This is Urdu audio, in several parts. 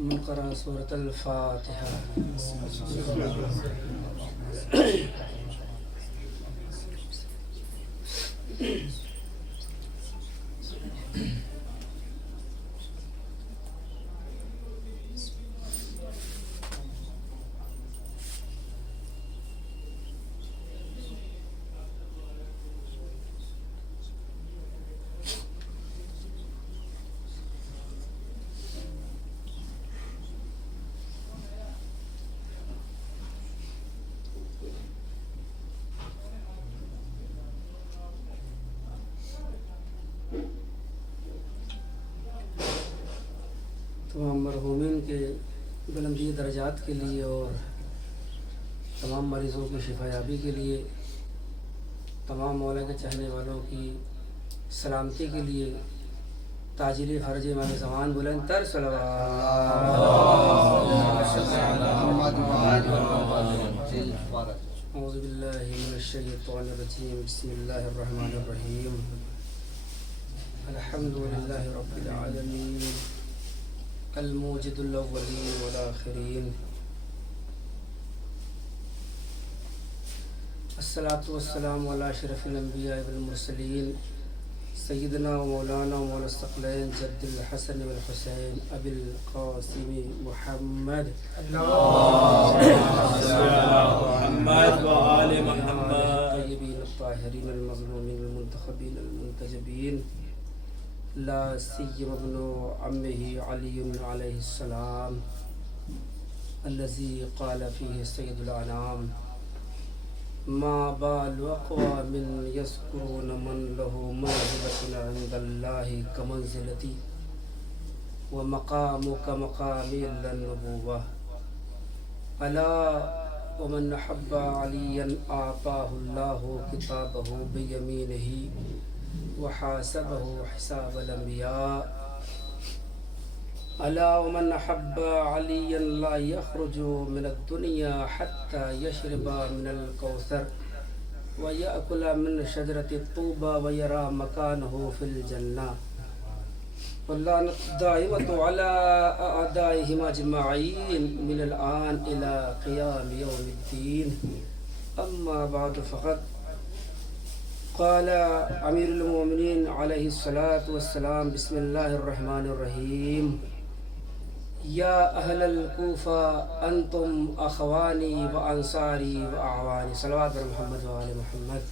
منقرہ سورۃ الفاتحہ۔ تمام مرحومین کے بلندی درجات کے لیے اور تمام مریضوں کی شفا یابی کے لیے، تمام مولا کے چاہنے والوں کی سلامتی کے لیے تاجیل فرج امام زمان بلند تر اعوذ باللہ من الشیطان الرجیم، بسم اللہ الرحمن الرحیم، الحمد للہ رب العالمین، الموجد الاولین والآخرین، الصلاۃ والسلام علی اشرف الانبیاء والمرسلین، سیدنا و مولانا و مولا الثقلین جد الحسن والحسین ابی القاسم محمد محمد و آل محمد الطیبین الطاہرین المظلومین المنتخبین المنتجبین، لا سیم ابن عمہ علی علیہ السلام الذی قال فیہ سید الانام، ما بال اقوام یذکرون من له منزلة عند اللہ کمنزلتی ومقامک مقامی النبوة، الا ومن حب علیا اعطاہ اللہ کتابہ بیمینہ وحاسبه حساب الانبیاء، الا ومن حب علیا لا یخرج من الدنیا حتى یشرب من الکوثر ویأکل من شجرة الطوبى ویرى مکانه فی الجنہ، واللعنۃ الدائمۃ علی اعدائہم اجمعین من الآن الی قیام یوم الدین، اما بعد فقط قال امیر المومنین علیہ الصلاۃ والسلام، بسم اللہ الرحمن الرحیم، یا اہل الکوفہ انتم اخوانی و انصاری و اعوانی، صلوات بر محمد و آل محمد،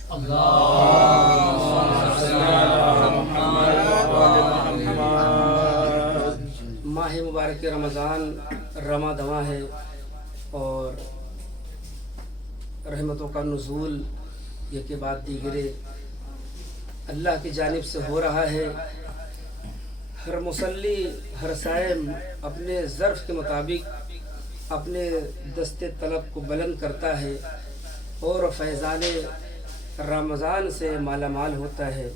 ماہ مبارک رمضان رواں دواں ہے اور رحمتوں کا نزول یہ کے بعد دیگرے اللہ کی جانب سے ہو رہا ہے۔ ہر مصلی ہر صائم اپنے ظرف کے مطابق اپنے دست طلب کو بلند کرتا ہے اور فیضان رمضان سے مالا مال ہوتا ہے۔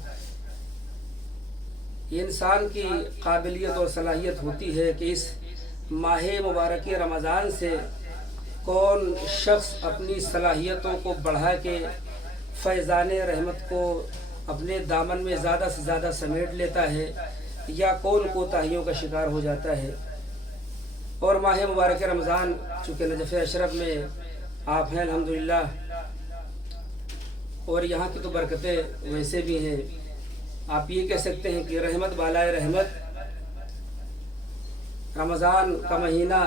یہ انسان کی قابلیت اور صلاحیت ہوتی ہے کہ اس ماہ مبارک رمضان سے کون شخص اپنی صلاحیتوں کو بڑھا کے فیضان رحمت کو اپنے دامن میں زیادہ سے زیادہ سمیٹ لیتا ہے یا کون کوتاہیوں کا شکار ہو جاتا ہے۔ اور ماہ مبارک رمضان چونکہ نجف اشرف میں آپ ہیں الحمدللہ، اور یہاں کی تو برکتیں ویسے بھی ہیں، آپ یہ کہہ سکتے ہیں کہ رحمت بالائے رحمت، رمضان کا مہینہ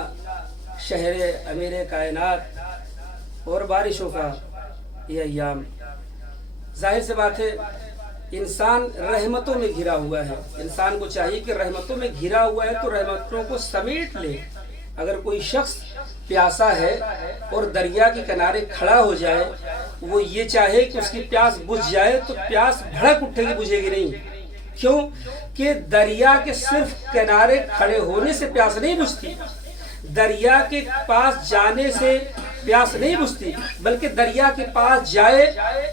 شہر امیر کائنات اور بارشوں کا یہ ایام، ظاہر سے بات ہے انسان رحمتوں میں گھرا ہوا ہے۔ انسان کو چاہیے کہ رحمتوں میں گھرا ہوا ہے تو رحمتوں کو سمیٹ لے۔ اگر کوئی شخص پیاسا ہے اور دریا کے کنارے کھڑا ہو جائے، وہ یہ چاہے کہ اس کی پیاس بجھ جائے تو پیاس بھڑک اٹھے گی، بجھے گی نہیں۔ کیوں کہ دریا کے صرف کنارے کھڑے ہونے سے پیاس نہیں بجھتی، دریا کے پاس جانے سے پیاس نہیں بجھتی، بلکہ دریا کے پاس جائے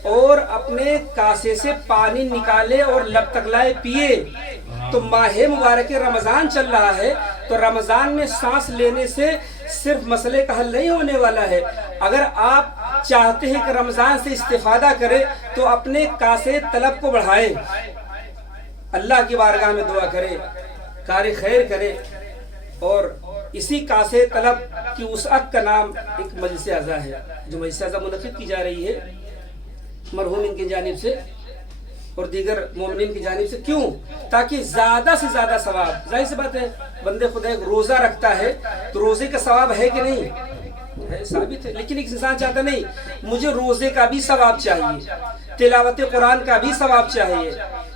اور اپنے کاسے سے پانی نکالے اور لب تک لائے پیے۔ تو ماہ مبارک رمضان چل رہا ہے تو رمضان میں سانس لینے سے صرف مسئلے کا حل نہیں ہونے والا ہے۔ اگر آپ چاہتے ہیں کہ رمضان سے استفادہ کرے تو اپنے کاسے طلب کو بڑھائے، اللہ کی بارگاہ میں دعا کرے، کار خیر کرے اور اسی کاسے طلب کی وسعت کا نام ایک مجلس اعضا ہے، جو مجلس اعضا منعقد کی جا رہی ہے مرحومین کی جانب سے اور دیگر مومنین کی جانب سے. کیوں؟ تاکہ زیادہ سے زیادہ ثواب. ظاہر سی بات ہے بندے خدا ایک روزہ رکھتا ہے تو روزے کا ثواب ہے کہ نہیں ہے، ثابت ہے. لیکن ایک انسان چاہتا نہیں مجھے روزے کا بھی ثواب چاہیے، تلاوت قرآن کا بھی ثواب چاہیے،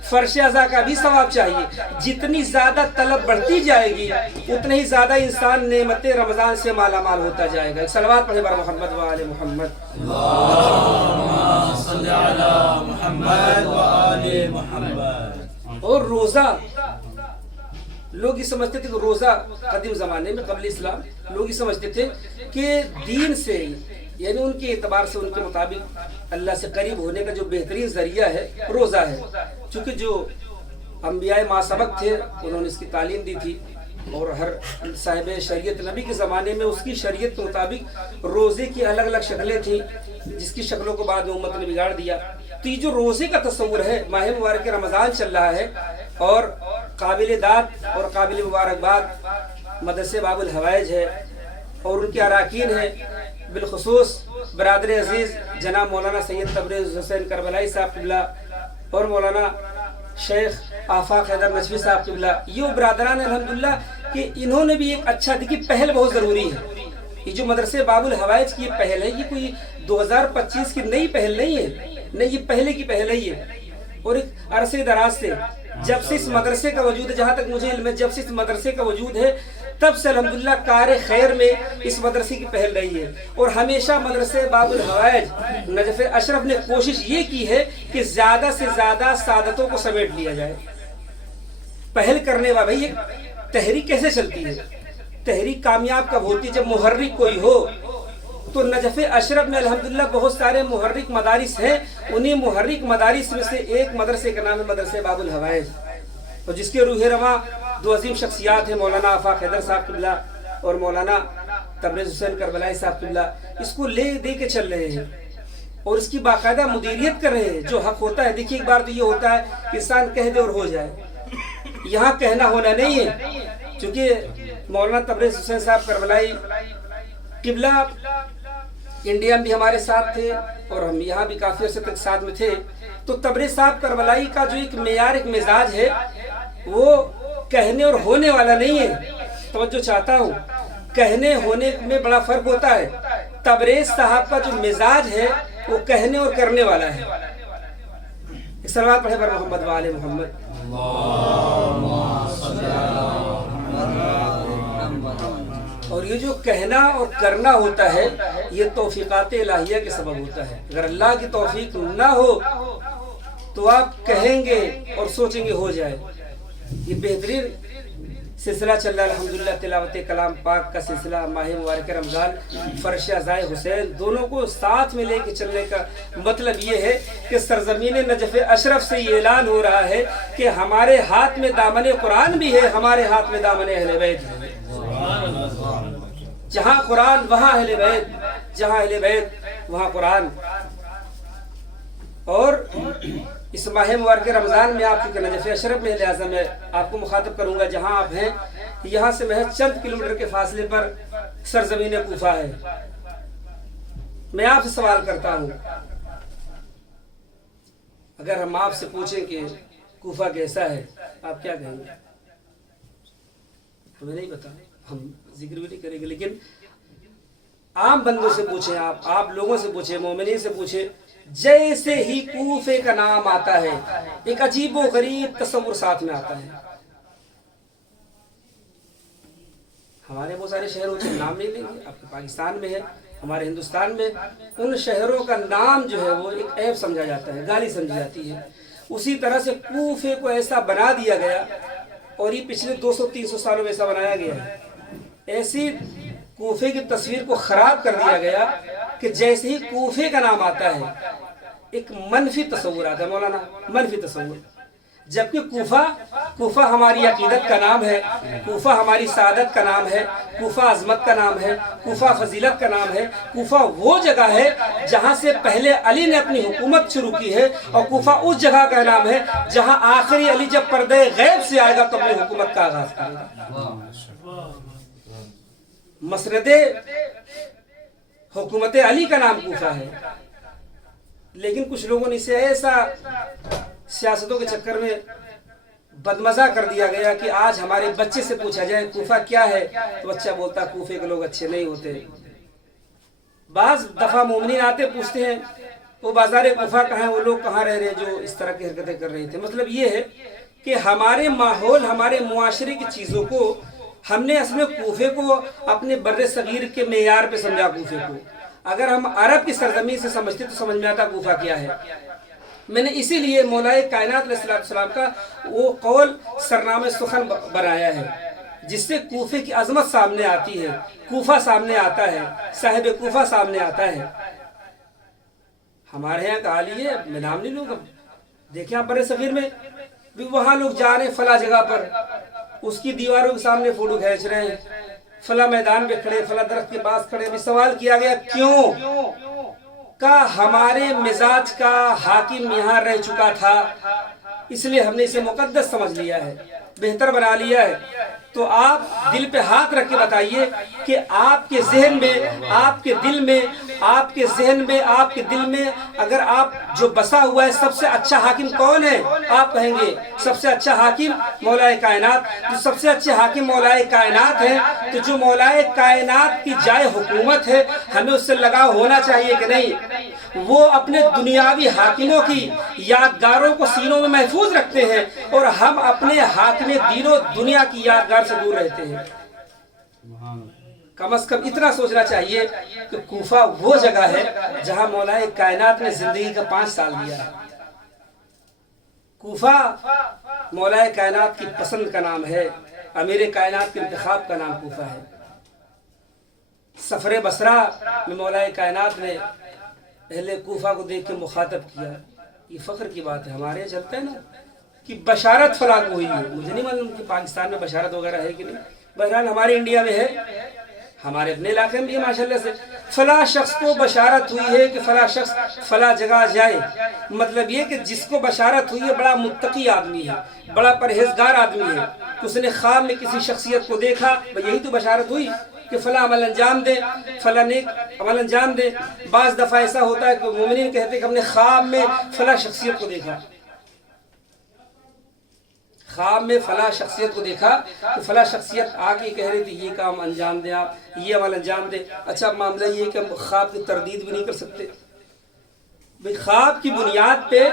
فرش اعضا کا بھی ثواب چاہیے. جتنی زیادہ طلب بڑھتی جائے گی اتنا ہی زیادہ انسان نعمت رمضان سے مالا مال ہوتا جائے گا. صلوات پڑھے بر محمد و آل محمد. اللهم صل على محمد وآل محمد. اور روزہ لوگ یہ سمجھتے تھے کہ روزہ قدیم زمانے میں قبل اسلام لوگ یہ سمجھتے تھے کہ دین سے یعنی ان کے اعتبار سے ان کے مطابق اللہ سے قریب ہونے کا جو بہترین ذریعہ ہے روزہ ہے. چونکہ جو انبیاء ما سبق تھے انہوں نے اس کی تعلیم دی تھی اور ہر صاحب شریعت نبی کے زمانے میں اس کی شریعت کے مطابق روزے کی الگ الگ شکلیں تھیں جس کی شکلوں کو بعد میں امت نے بگاڑ دیا. تو یہ جو روزے کا تصور ہے ماہ مبارک رمضان چل رہا ہے اور قابل داد اور قابل مبارکباد مدرسے باب الحوائج ہے اور ان کے اراکین ہیں، بالخصوص برادر عزیز جناب مولانا سید تبریز حسین کربلائی صاحب قبلہ اور مولانا شیخ آفاق حیدر نجفی صاحب قبلہ. یہ برادران الحمدللہ کہ انہوں نے بھی ایک اچھا دیکھی پہل بہت ضروری ہے. یہ جو مدرسے باب الحوائج کی یہ پہل ہے یہ کوئی 2025 کی نئی پہل نہیں ہے، نہیں یہ پہلے کی پہل ہی ہے. اور ایک عرصے دراز سے جب سے اس مدرسے کا وجود ہے، جہاں تک مجھے علم ہے جب سے اس مدرسے کا وجود ہے تب سے الحمدللہ کار خیر میں اس مدرسے کی پہل رہی ہے. اور ہمیشہ مدرسے باب الحوائج نجف اشرف نے کوشش یہ کی ہے کہ زیادہ سے زیادہ سعادتوں کو سمیٹ لیا جائے. پہل کرنے والا بھائی تحریک کیسے چلتی ہے؟ تحریک کامیاب کب ہوتی ہے؟ جب محرک کوئی ہو. تو نجف اشرف میں الحمدللہ بہت سارے محرک مدارس ہیں، انہی محرک مدارس میں سے ایک مدرسے کا نام ہے مدرسے باب الحوائج، اور جس کے روح رواں دو عظیم شخصیات ہیں مولانا آفاق حیدر صاحب قبلہ اور مولانا تبریز حسین کربلائی صاحب قبلہ. اس کو لے دے کے چل رہے ہیں اور اس کی باقاعدہ مدیریت کر رہے ہیں. جو حق ہوتا ہے دیکھیے ایک بار تو یہ ہوتا ہے کہ انسان کہہ دے اور ہو جائے، یہاں کہنا ہونا نہیں ہے. چونکہ مولانا تبریز حسین صاحب کربلائی قبلہ انڈیا میں بھی ہمارے ساتھ تھے اور ہم یہاں بھی کافی عرصے تک ساتھ میں تھے. تو تبریز صاحب کربلائی کا جو ایک معیار ایک مزاج ہے وہ کہنے اور ہونے والا نہیں ہے. توجہ چاہتا ہوں، کہنے ہونے میں بڑا فرق ہوتا ہے. تبریز صاحب کا جو مزاج ہے وہ کہنے اور کرنے والا ہے. ایک صلوات پڑھے بر محمد و آل محمد. اور یہ جو کہنا اور کرنا ہوتا ہے یہ توفیقات الہیہ کے سبب ہوتا ہے. اگر اللہ کی توفیق نہ ہو تو آپ کہیں گے اور سوچیں گے ہو جائے. یہ بہترین سلسلہ چل رہا ہے الحمدللہ، تلاوت کلام پاک کا سلسلہ. ماہ مبارک رمضان فرش اعضائے حسین دونوں کو ساتھ میں لے کے چلنے کا مطلب یہ ہے کہ سرزمین نجف اشرف سے یہ اعلان ہو رہا ہے کہ ہمارے ہاتھ میں دامن قرآن بھی ہے، ہمارے ہاتھ میں دامن اہل بیت ہے. جہاں قرآن وہاں اہل بیت، جہاں اہل بیت وہاں قرآن. اور اس ماہ مبارک رمضان میں آپ کی نجف اشرف میں لہٰذا میں آپ کو مخاطب کروں گا جہاں آپ ہیں یہاں سے محض چند کلومیٹر کے فاصلے پر سرزمین کوفہ ہے. میں آپ سے سوال کرتا ہوں، اگر ہم آپ سے پوچھیں کہ کوفہ کیسا ہے آپ کیا کہیں گے؟ ہمیں نہیں پتا، ہم ذکر بھی نہیں کریں گے. لیکن عام بندوں سے پوچھیں، آپ لوگوں سے پوچھیں، مومنین سے پوچھیں، جیسے ہی کوفے کا نام آتا ہے ایک عجیب و غریب تصور ساتھ میں آتا ہے. ہمارے بہت سارے شہر ہوتے ہیں، نام نہیں لیں گے، آپ کے پاکستان میں ہے، ہمارے ہندوستان میں ان شہروں کا نام جو ہے وہ ایک عیب سمجھا جاتا ہے، گالی سمجھی جاتی ہے. اسی طرح سے کوفے کو ایسا بنا دیا گیا اور یہ پچھلے 200-300 سالوں میں ایسا بنایا گیا ہے. ایسی کوفے کی تصویر کو خراب کر دیا گیا کہ جیسے ہی کوفے کا نام آتا ہے ایک منفی تصور آتا ہے. مولانا منفی تصور، جبکہ کوفہ ہماری عقیدت کا نام ہے، کوفہ ہماری سعادت کا نام ہے، کوفہ عظمت کا نام ہے، کوفہ فضیلت کا نام ہے. کوفہ وہ جگہ ہے جہاں سے پہلے علی نے اپنی حکومت شروع کی ہے اور کوفہ اس جگہ کا نام ہے جہاں آخری علی جب پردے غیب سے آئے گا تو اپنی حکومت کا آغاز کرے گا. مسند حکومت علی کا نام کوفہ ہے، لیکن کچھ لوگوں نے اسے ایسا سیاستوں کے چکر میں بدمزہ کر دیا گیا کہ آج ہمارے بچے سے پوچھا جائے کوفہ کیا ہے تو بچہ بولتا کوفے کے لوگ اچھے نہیں ہوتے۔ بعض دفعہ مومنین آتے پوچھتے ہیں وہ بازار کوفہ کہاں ہیں، وہ لوگ کہاں رہ رہے جو اس طرح کی حرکتیں کر رہے تھے۔ مطلب یہ ہے کہ ہمارے ماحول، ہمارے معاشرے کی چیزوں کو ہم نے اصل میں کوفے کو اپنے بر صغیر کے معیار پہ سمجھا۔ کوفے کو اگر ہم عرب کی سرزمین سے سمجھتے تو سمجھ میں آتا کوفہ کیا ہے۔ میں نے اسی لیے مولا کائنات علیہ السلام کا وہ قول سرنامہ سخن بنایا ہے جس سے کوفے کی عظمت سامنے آتی ہے، کوفہ سامنے آتا ہے، صاحب کوفہ سامنے آتا ہے۔ ہمارے یہاں کا حال یہ ہے، میں نام نہیں لوں گا، دیکھیں آپ بر صغیر میں بھی وہاں لوگ جا رہے ہیں فلاں جگہ پر، اس کی دیواروں کے سامنے فوٹو کھینچ رہے ہیں، فلاں میدان میں کھڑے، فلاں درخت کے پاس کھڑے۔ بھی سوال کیا گیا کیوں؟ کا ہمارے مزاج کا حاکم یہاں رہ چکا تھا، اس لیے ہم نے اسے مقدس سمجھ لیا ہے، بہتر بنا لیا ہے۔ تو آپ دل پہ ہاتھ رکھ کے بتائیے کہ آپ کے ذہن میں، آپ کے دل میں، آپ کے ذہن میں، آپ کے دل میں اگر آپ جو بسا ہوا ہے سب سے اچھا حاکم کون ہے؟ آپ کہیں گے سب سے اچھا حاکم مولا کائنات۔ جو سب سے اچھے حاکم مولا کائنات ہے تو جو مولا کائنات کی جائے حکومت ہے ہمیں اس سے لگاؤ ہونا چاہیے کہ نہیں؟ وہ اپنے دنیاوی حاکموں کی یادگاروں کو سینوں میں محفوظ رکھتے ہیں اور ہم اپنے حاکم دین و دنیا کی یادگار سے دور رہتے ہیں۔ کم از کم اتنا سوچنا چاہیے کہ کوفہ وہ جگہ ہے جہاں مولا کائنات نے زندگی کا 5 سال دیا ہے۔ کوفہ مولا کائنات کی پسند کا نام ہے، امیر کائنات کے انتخاب کا نام کوفہ ہے۔ سفر بصرہ میں مولا کائنات نے اہل کوفہ کو دیکھ کے مخاطب کیا۔ یہ فخر کی بات ہے، ہمارے یہاں چلتا ہے نا کہ بشارت فلاں کو ہوئی ہے، مجھے نہیں معلوم کہ پاکستان میں بشارت وغیرہ ہے کہ نہیں، بہرحال ہمارے انڈیا میں ہے، ہمارے اپنے علاقے میں بھی ماشاءاللہ سے فلاں شخص کو بشارت ہوئی ہے کہ فلاں شخص فلاں جگہ جائے۔ مطلب یہ کہ جس کو بشارت ہوئی ہے بڑا متقی آدمی ہے، بڑا پرہیزگار آدمی ہے، اس نے خواب میں کسی شخصیت کو دیکھا، یہی تو بشارت ہوئی کہ فلاں عمل انجام دے، فلاں نیک عمل انجام دے۔ بعض دفعہ ایسا ہوتا ہے کہ مومنین کہتے ہیں کہ ہم نے خواب میں فلاں شخصیت کو دیکھا، خواب میں فلاں شخصیت کو دیکھا کہ فلاں شخصیت آ کے کہہ رہی تھی یہ کام انجام دیں، آپ یہ عمل انجام دیں۔ اچھا معاملہ یہ ہے کہ ہم خواب کی تردید بھی نہیں کر سکتے۔ خواب کی بنیاد پہ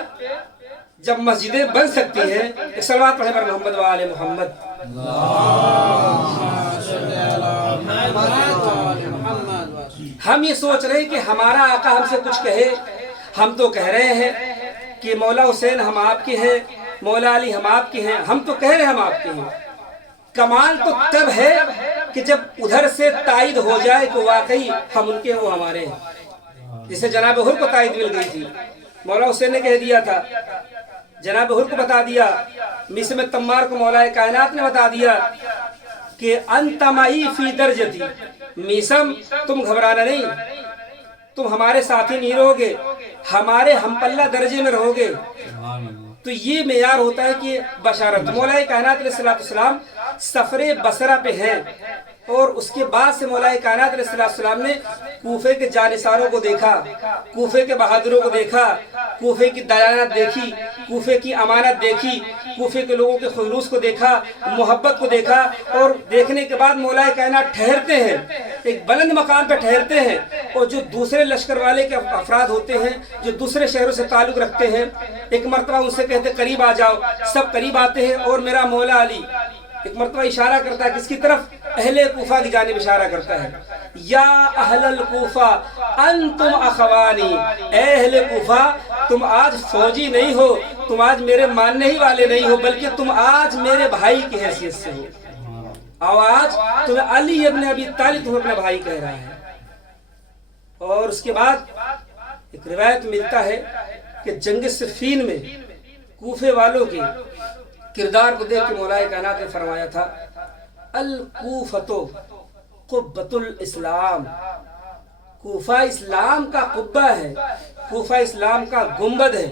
جب مسجدیں بن سکتی ہیں، صلوات پڑھیں پر محمد و آل محمد۔ ہم یہ سوچ رہے ہیں کہ ہمارا آقا ہم سے کچھ کہے، ہم تو کہہ رہے ہیں کہ مولا حسین ہم آپ کے ہیں، مولا علی ہم آپ کے ہیں، ہم تو کہہ رہے ہیں ہم آپ کے ہیں۔ کمال تو تب ہے کہ جب ادھر سے تائید ہو جائے کہ واقعی ہم ان کے ہیں، وہ ہمارے ہیں۔ جسے جناب حر کو تائید مل گئی تھی، مولا حسین نے کہہ دیا تھا، جناب حر کو بتا دیا، میسم تمار کو مولا کائنات نے بتا دیا کہ انت معی فی درجتی، میسم تم گھبرانا نہیں، تم ہمارے ساتھی نہیں رہو گے، ہمارے ہم پلہ درجے میں رہو گے۔ تو یہ معیار ہوتا ہے کہ بشارت۔ مولا کائنات علیہ السلام سفر بصرہ پہ ہیں اور اس کے بعد سے مولا کائنات علیہ السلام نے کوفے کے جانثاروں کو دیکھا، کوفے کے بہادروں کو دیکھا، کوفے کی دیانت دیکھی، کوفے کی امانت دیکھی، کوفے کے لوگوں کے خلوص کو دیکھا، محبت کو دیکھا، اور دیکھنے کے بعد مولا کائنات ٹھہرتے ہیں، ایک بلند مقام پہ ٹھہرتے ہیں، اور جو دوسرے لشکر والے کے افراد ہوتے ہیں جو دوسرے شہروں سے تعلق رکھتے ہیں، ایک مرتبہ ان سے کہتے قریب آ جاؤ، سب قریب آتے ہیں، اور میرا مولا علی ایک مرتبہ اشارہ کرتا ہے، کس کی طرف؟ اہل کوفہ کی جانب اشارہ کرتا ہے، یا اہل الکوفہ انتم اخوانی، اے اہل کوفہ تم آج فوجی نہیں ہو، تم آج میرے ماننے ہی والے نہیں ہو، بلکہ تم آج میرے بھائی کی حیثیت سے ہو، اور آج تمہیں علی ابن ابی طالب تمہیں اپنا بھائی کہہ رہا ہے۔ اور اس کے بعد ایک روایت ملتا ہے کہ جنگ صفین میں کوفے والوں کی کردار کو دیکھ کے مولا کائنات نے فرمایا تھا، الکوفۃ قبۃ الاسلام، کوفہ اسلام کا قبہ ہے، کوفہ اسلام کا گنبد ہے۔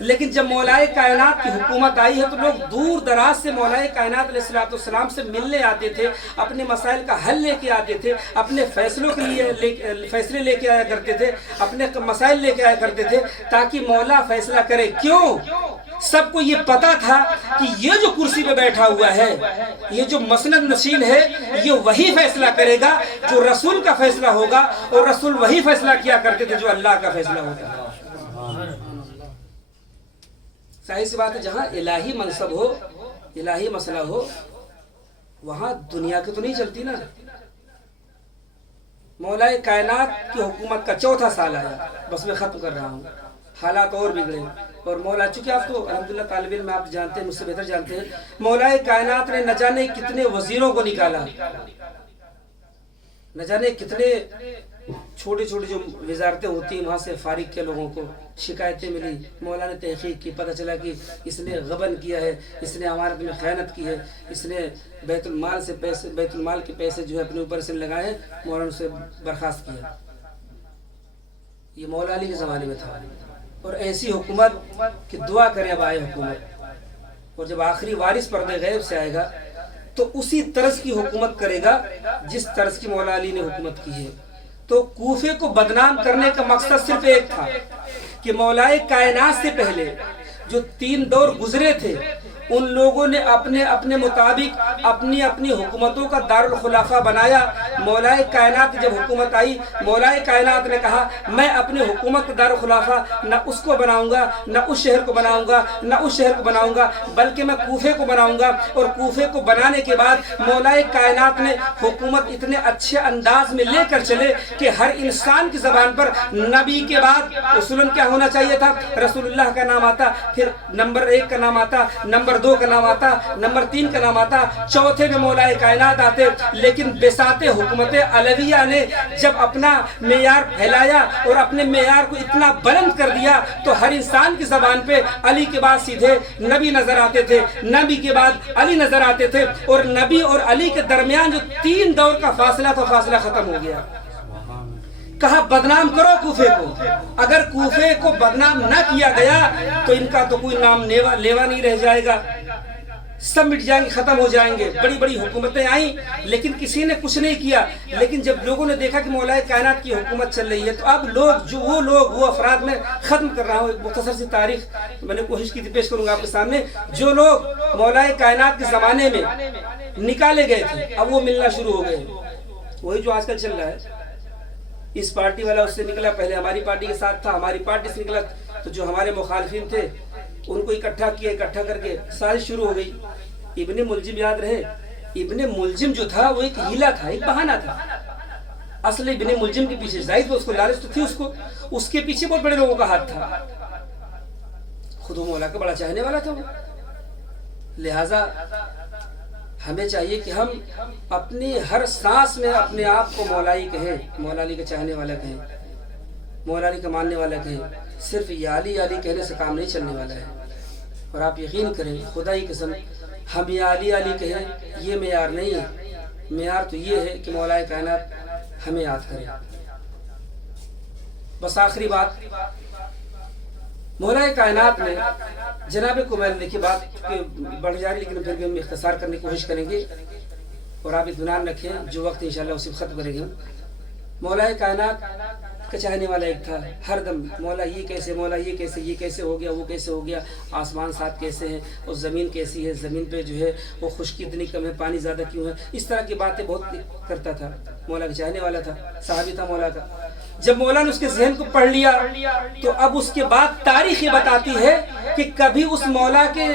لیکن جب مولائے کائنات کی حکومت آئی ہے تو لوگ دور دراز سے مولائے کائنات علیہ السلام سے ملنے آتے تھے، اپنے مسائل کا حل لے کے آتے تھے، اپنے فیصلوں کے لیے فیصلے لے کے آیا کرتے تھے، اپنے مسائل لے کے آیا کرتے تھے تاکہ مولا فیصلہ کرے۔ کیوں؟ سب کو یہ پتا تھا کہ یہ جو کرسی پہ بیٹھا ہوا ہے، یہ جو مسند نشین ہے، یہ وہی فیصلہ کرے گا جو رسول کا فیصلہ ہوگا، اور رسول وہی فیصلہ کیا کرتے تھے جو اللہ کا فیصلہ ہوتا ہے۔ ظاہر سی بات ہے، جہاں الہی منصب ہو، الہی مسئلہ ہو، وہاں دنیا کی تو نہیں چلتی نا۔ مولائے کائنات کی حکومت کا 4تھا سال آیا، بس میں ختم کر رہا ہوں، حالات اور بگڑے، اور مولا، چونکہ آپ تو الحمدللہ طالب علم آپ جانتے ہیں، مجھ سے بہتر جانتے ہیں، مولائے کائنات نے نہ جانے کتنے وزیروں کو نکالا، نہ جانے کتنے چھوٹی چھوٹی جو وزارتیں ہوتی ہیں وہاں سے فارغ کے لوگوں کو شکایتیں ملی، مولا نے تحقیق کی، پتہ چلا کہ اس نے غبن کیا ہے، اس نے امانت میں خیانت کی ہے، اس نے بیت المال کے پیسے جو ہے اپنے اوپر سے لگائے ہیں، مولا نے اسے برخاست کیا۔ یہ مولا علی کے زمانے میں تھا، اور ایسی حکومت کہ دعا کرے اب آئے حکومت، اور جب آخری وارث پردے غیب سے آئے گا تو اسی طرز کی حکومت کرے گا جس طرز کی مولا علی نے حکومت کی ہے۔ تو کوفے کو بدنام کرنے کا مقصد صرف ایک تھا کہ مولائے کائنات سے پہلے جو 3 دور گزرے تھے ان لوگوں نے اپنے اپنے مطابق اپنی اپنی حکومتوں کا دارالخلافہ بنایا۔ مولائے کائنات جب حکومت آئی، مولائے کائنات نے کہا میں اپنے حکومت کا دارالخلافہ نہ اس کو بناؤں گا، نہ اس شہر کو بناؤں گا، نہ اس شہر کو بناؤں گا، بلکہ میں کوفے کو بناؤں گا۔ اور کوفے کو بنانے کے بعد مولائے کائنات نے حکومت اتنے اچھے انداز میں لے کر چلے کہ ہر انسان کی زبان پر نبی کے بعد اصولاً کیا ہونا چاہیے تھا؟ رسول اللہ کا نام آتا، پھر نمبر 1 کا نام آتا، نمبر 2 کا نام آتا، نمبر 3 کا نام آتا، چوتھے میں مولائے کائنات آتے۔ لیکن بساط حکومت علویہ نے جب اپنا معیار پھیلایا اور اپنے معیار کو اتنا بلند کر دیا تو ہر انسان کی زبان پہ علی کے بعد سیدھے نبی نظر آتے تھے، نبی کے بعد علی نظر آتے تھے، اور نبی اور علی کے درمیان جو 3 دور کا فاصلہ تھا، فاصلہ ختم ہو گیا۔ کہا بدنام کرو کوفے کو، اگر کوفے کو بدنام نہ کیا گیا تو ان کا تو کوئی نام لیوا نہیں رہ جائے گا، سب مٹ جائیں گے، ختم ہو جائیں گے۔ بڑی بڑی حکومتیں آئیں لیکن کسی نے کچھ نہیں کیا۔ لیکن جب لوگوں نے دیکھا کہ مولائے کائنات کی حکومت چل رہی ہے تو اب وہ افراد میں ختم کر رہا ہوں، ایک مختصر سی تاریخ میں نے کوشش کی تھی پیش کروں گا آپ کے سامنے۔ جو لوگ مولائے کائنات کے زمانے میں نکالے گئے تھے اب وہ ملنا شروع ہو گئے، وہی جو آج کل چل رہا ہے۔ اس پارٹی والا اس سے نکلا، پہلے ہماری پارٹی کے ساتھ تھا، ہماری پارٹی سے نکلا تو جو ہمارے مخالفین تھے ان کو اکٹھا کیا، اکٹھا کر کے سازش شروع ہو گئی۔ ابن ملجم یاد رہے، ابن ملجم جو تھا وہ ایک ہیلا تھا، ایک بہانہ تھا۔ اصل ابن ملجم کے پیچھے زائد اس کو لالچ تو تھی، اس کے پیچھے بہت بڑے لوگوں کا ہاتھ تھا، خود وہ مولا کا بڑا چاہنے والا تھا وہ۔ لہٰذا ہمیں چاہیے کہ ہم اپنی ہر سانس میں اپنے آپ کو مولائی کہیں، مولا علی کا چاہنے والا کہیں، مولا علی کا ماننے والا کہیں۔ صرف یا علی علی کہنے سے کام نہیں چلنے والا ہے، اور آپ یقین کریں خدا کی قسم ہم یا علی علی کہیں یہ معیار نہیں ہے، معیار تو یہ ہے کہ مولا کائنات ہمیں یاد کرے۔ بس آخری بات، مولا کائنات میں جناب کمیل دیکھیے بات بڑھ جا رہی لیکن پھر بھی ہم اختصار کرنے کی کوشش کریں گے، اور آپ اطمینان رکھیں جو وقت انشاءاللہ اسی ختم کریں گے۔ مولا کائنات کا چاہنے والا ایک تھا، ہر دم مولا یہ کیسے، مولا یہ کیسے، یہ کیسے ہو گیا، وہ کیسے ہو گیا، آسمان ساتھ کیسے ہیں، اور زمین کیسی ہے، زمین پہ جو ہے وہ خشکی اتنی کم ہے، پانی زیادہ کیوں ہے، اس طرح کی باتیں بہت کرتا تھا۔ مولا کا چاہنے والا تھا، صحابی تھا مولا کا۔ جب مولا نے اس کے ذہن کو پڑھ لیا تو اب اس کے بعد تاریخ یہ بتاتی ہے کہ کبھی اس مولا کے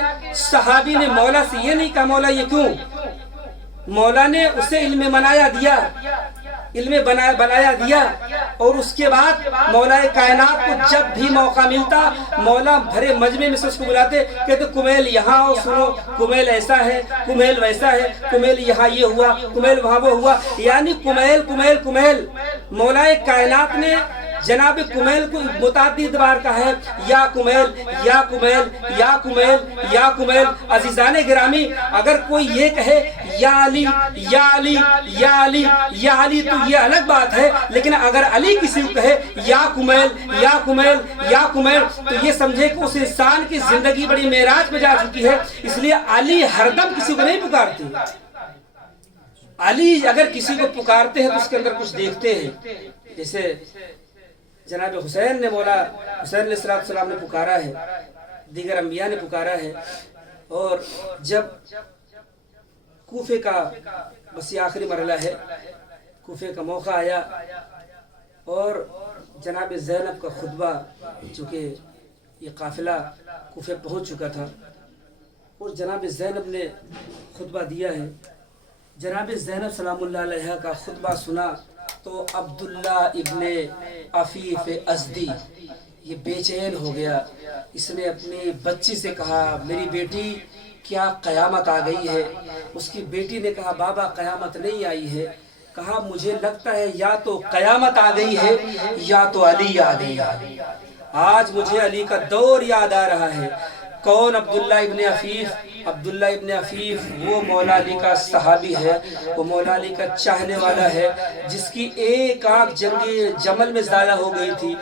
صحابی نے مولا سے یہ نہیں کہا مولا یہ کیوں، مولا نے اسے علم منایا دیا، علم بنایا دیا، اور اس کے بعد مولا کائنات کو جب بھی موقع ملتا مولا بھرے مجمع میں سے اس کو بلاتے، کہتے کمیل یہاں آؤ سنو، کمیل ایسا ہے، کمیل ویسا ہے، کمیل یہاں یہ ہوا، کمیل وہاں وہ ہوا، یعنی کمیل کمیل کمیل۔ مولا کائنات نے جناب کمیل کو متعدد بار کہا ہے یا کمیل یا کمیل یا کمیل یا کمیل۔ عزیزان گرامی، اگر کوئی یہ کہے یا علی یا علی یا علی یا علی تو یہ الگ بات ہے، لیکن اگر علی کسی کو کہے یا کمیل یا کمیل یا کمیل تو یہ سمجھے کہ اس انسان کی زندگی بڑی معراج پہ جا چکی ہے۔ اس لیے علی ہر دم کسی کو نہیں پکارتے۔ علی اگر کسی کو پکارتے ہیں تو اس کے اندر کچھ دیکھتے ہیں، جیسے جناب حسین نے مولا حسین علیہ السلام نے پکارا ہے، دیگر انبیاء نے پکارا ہے، اور جب کوفے کا بس یہ آخری مرحلہ ہے، کوفے کا موقع آیا اور جناب زینب کا خطبہ، چونکہ یہ قافلہ کوفے پہنچ چکا تھا اور جناب زینب نے خطبہ دیا ہے۔ جناب زینب سلام اللہ علیہ کا خطبہ سنا تو عبداللہ ابن عفیف ازدی یہ بے چین ہو گیا۔ اس نے اپنی بچی سے کہا میری بیٹی کیا قیامت آ گئی ہے؟ اس کی بیٹی نے کہا بابا قیامت نہیں آئی ہے۔ کہا مجھے لگتا ہے یا تو قیامت آ گئی ہے یا تو علی آ گئی ہے۔ آج مجھے علی کا دور یاد آ رہا ہے۔ کون؟ عبداللہ ابن عفیف۔ عبداللہ ابن عفیف وہ مولا علی کا صحابی ہے، وہ مولا علی کا چاہنے والا ہے، جس کی ایک آنکھ جنگ جمل میں ضائع ہو گئی تھی،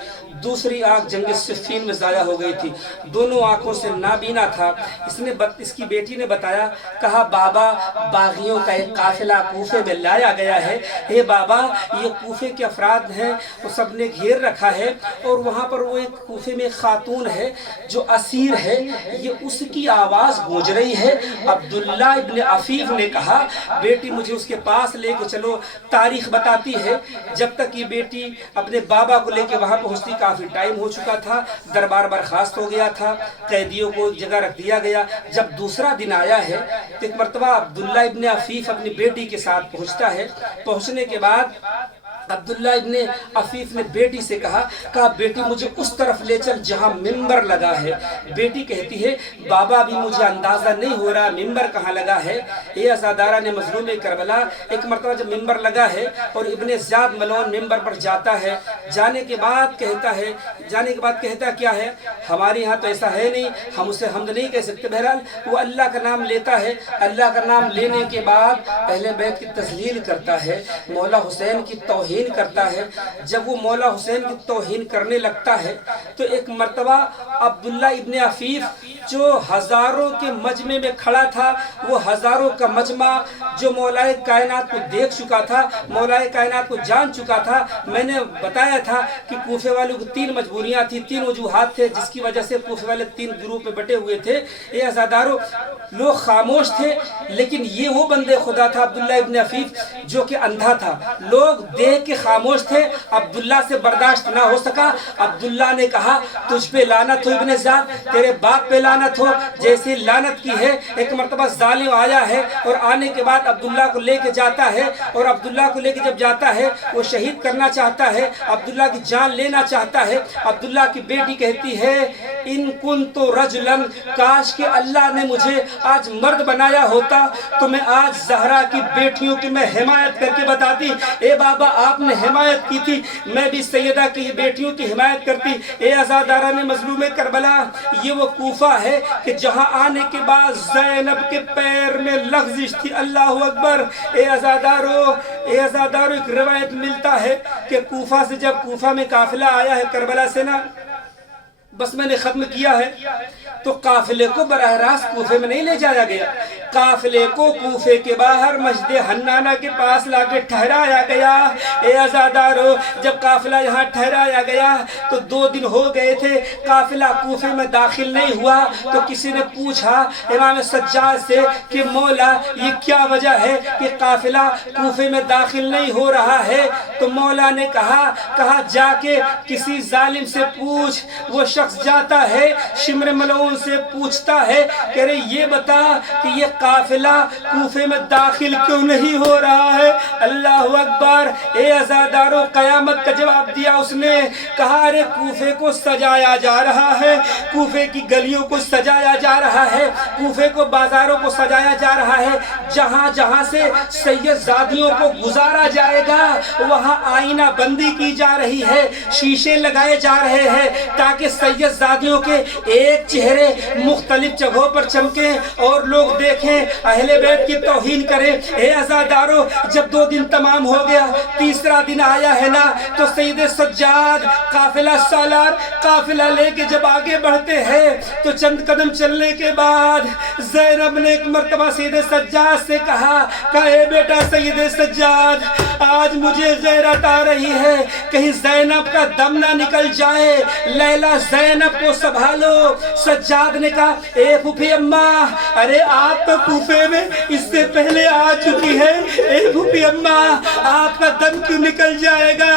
دوسری آنکھ جنگ صفین میں ضائع ہو گئی تھی، دونوں آنکھوں سے نابینا تھا۔ اس کی بیٹی نے بتایا، کہا بابا باغیوں کا ایک قافلہ کوفے میں لایا گیا ہے، اے بابا یہ کوفے کے افراد ہیں، وہ سب نے گھیر رکھا ہے اور وہاں پر وہ ایک کوفے میں خاتون ہے جو اسیر ہے، یہ اس کی آواز گونج رہی ہے۔ عبداللہ ابن عفیف نے کہا بیٹی مجھے اس کے پاس لے کے چلو، تاریخ بتاتی ہے جب تک یہ بیٹی اپنے بابا کو لے کے وہاں پہنچتی کافی ٹائم ہو چکا تھا، دربار برخاست ہو گیا تھا، قیدیوں کو ایک جگہ رکھ دیا گیا۔ جب دوسرا دن آیا ہے تو ایک مرتبہ عبداللہ ابن عفیف اپنی بیٹی کے ساتھ پہنچتا ہے۔ پہنچنے کے بعد عبداللہ ابن عفیف نے بیٹی سے کہا بیٹی مجھے اس طرف لے چل جہاں ممبر لگا ہے۔ بیٹی کہتی ہے بابا ابھی مجھے اندازہ نہیں ہو رہا ممبر کہاں لگا ہے۔ اے عزاداران مظلوم کربلا، ایک مرتبہ جب ممبر لگا ہے اور ابن زیاد ملعون ممبر پر جاتا ہے، جانے کے بعد کہتا کیا ہے؟ ہمارے یہاں تو ایسا ہے نہیں، ہم اسے حمد نہیں کہہ سکتے۔ بہرحال وہ اللہ کا نام لیتا ہے، اللہ کا نام لینے کے بعد اہل بیت کی تذلیل کرتا ہے، مولا حسین کی توہین کرتا ہے۔ جب وہ مولا حسین کی توہین کرنے لگتا ہے تو ایک مرتبہ عبداللہ ابن عفیف جو ہزاروں کے مجمع میں کھڑا تھا، وہ ہزاروں کا مجمع جو مولا کائنات کو دیکھ چکا تھا، مولا کائنات کو جان چکا تھا۔ میں نے بتایا تھا کہ کوفے والوں کو 3 مجبوریاں تھیں، 3 وجوہات تھے جس کی وجہ سے کوفے والے 3 گروپ میں بٹے ہوئے تھے۔ یہ عزاداروں لوگ خاموش تھے، لیکن یہ وہ بندے خدا تھا عبداللہ ابن عفیف جو کہ اندھا تھا۔ لوگ دیکھ کے خاموش تھے، عبداللہ سے برداشت نہ ہو سکا۔ عبداللہ نے کہا تجھ پہ لعنت ہو ابن زیاد، تیرے باپ پہ لعنت ہو جیسی لعنت کی ہے۔ ایک مرتبہ ظالم آیا ہے اور آنے کے بعد عبداللہ کو لے کے جاتا ہے، اور عبداللہ کو لے کے جب جاتا ہے وہ شہید کرنا چاہتا ہے، عبداللہ کی جان لینا چاہتا ہے۔ عبداللہ کی بیٹی کہتی ہے ان کنت رجلا، کاش کہ اللہ نے مجھے آج مرد بنایا ہوتا تو میں آج زہرا کی بیٹیوں کی میں حمایت کر کے بتاتی، اے بابا آپ نے حمایت کی تھی، میں بھی سیدہ کی بیٹیوں کی حمایت کرتی۔ اے عزاداران مظلوم کربلا، یہ وہ کوفہ ہے کہ جہاں آنے کے بعد زینب کے پیر میں لغزش تھی۔ اللہ اکبر۔ اے عزادارو ایک روایت ملتا ہے کہ کوفہ سے جب کوفہ میں قافلہ آیا ہے کربلا سے نا، بس میں نے ختم کیا ہے، تو قافلے کو براہ راست کوفے میں نہیں لے جایا گیا، قافلے کو کوفے کے باہر مسجد حنانہ کے پاس لا کے ٹھہرایا گیا۔ اے عزادارو جب قافلہ یہاں ٹھہرایا گیا تو 2 دن ہو گئے تھے، قافلہ کوفے میں داخل نہیں ہوا، تو کسی نے پوچھا امام سجاد سے کہ مولا یہ کیا وجہ ہے کہ قافلہ کوفے میں داخل نہیں ہو رہا ہے؟ تو مولا نے کہا جا کے کسی ظالم سے پوچھ۔ وہ شخص جاتا ہے، شمر ملعون ان سے پوچھتا ہے کہ ارے یہ بتا کہ یہ قافلہ کوفے میں داخل کیوں نہیں ہو رہا ہے؟ اللہ اکبر! اے عزادارو، قیامت کا جواب دیا اس نے، کہا ارے کوفے کو سجایا جا رہا ہے، کوفے کی گلیوں کو سجایا جا رہا ہے، کوفے کو بازاروں کو سجایا جا رہا ہے، جہاں جہاں سے سید زادیوں کو گزارا جائے گا وہاں آئینہ بندی کی جا رہی ہے، شیشے لگائے جا رہے ہیں تاکہ سید زادیوں کے ایک چہرے مختلف جگہوں پر چمکیں اور لوگ دیکھیں، اہل بیت کی توہین کریں۔ اے عزادارو، جب 2 دن تمام ہو گیا، تیسرا دن آیا ہے نا، تو سید سجاد قافلہ سالار قافلہ لے کے جب آگے بڑھتے ہیں تو چند قدم چلنے کے بعد زینب نے ایک مرتبہ سید سجاد سے کہا کہ اے بیٹا سید سجاد، آج مجھے غیرت آ رہی ہے، کہیں زینب کا دم نہ نکل جائے، لیلا زینب کو سنبھالو۔ سجاد نے کہا اے پھوپھی اماں، ارے آپ تو کوفے میں اس سے پہلے آ چکی ہے، اے پھوپھی اماں آپ کا دم کیوں نکل جائے گا؟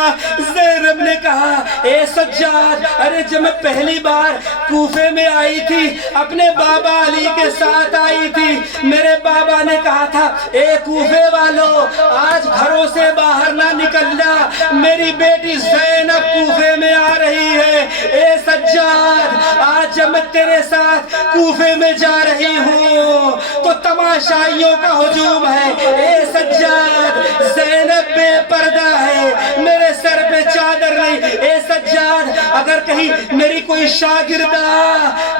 زینب نے کہا اے سجاد، ارے جب میں پہلی بار کوفے میں آئی تھی اپنے بابا علی کے ساتھ آئی تھی، میرے بابا نے کہا تھا اے کوفے والو آج گھروں سے باہر نہ نکلنا، میری بیٹی زینب کوفے میں آ رہی ہے۔ اے سجاد، آج جب میں تیرے ساتھ کوفے میں جا رہی ہوں تو تماشائیوں کا ہجوم ہے۔ اے سجاد، زینب بے پردہ ہے، میرے سر پہ چادر نہیں۔ اے سجاد، اگر کہیں میری کوئی شاگردہ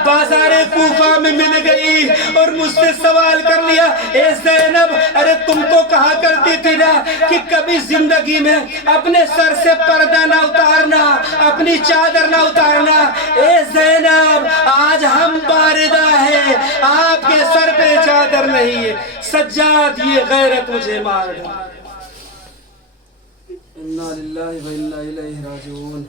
بازار کوفہ میں مل گئی اور مجھ سے سوال کر لیا اے زینب، ارے تم تو کہا کرتی تھی نا کہ کبھی زندگی میں اپنے سر سے پردہ نہ اتارنا، اپنی چادر نہ اتارنا، اے زینب آج ہم باردہ ہیں، آپ کے سر پہ چادر نہیں ہے۔ سجاد، یہ غیرت مجھے مار ڈالی۔ انا للہ و انا الیہ راجعون۔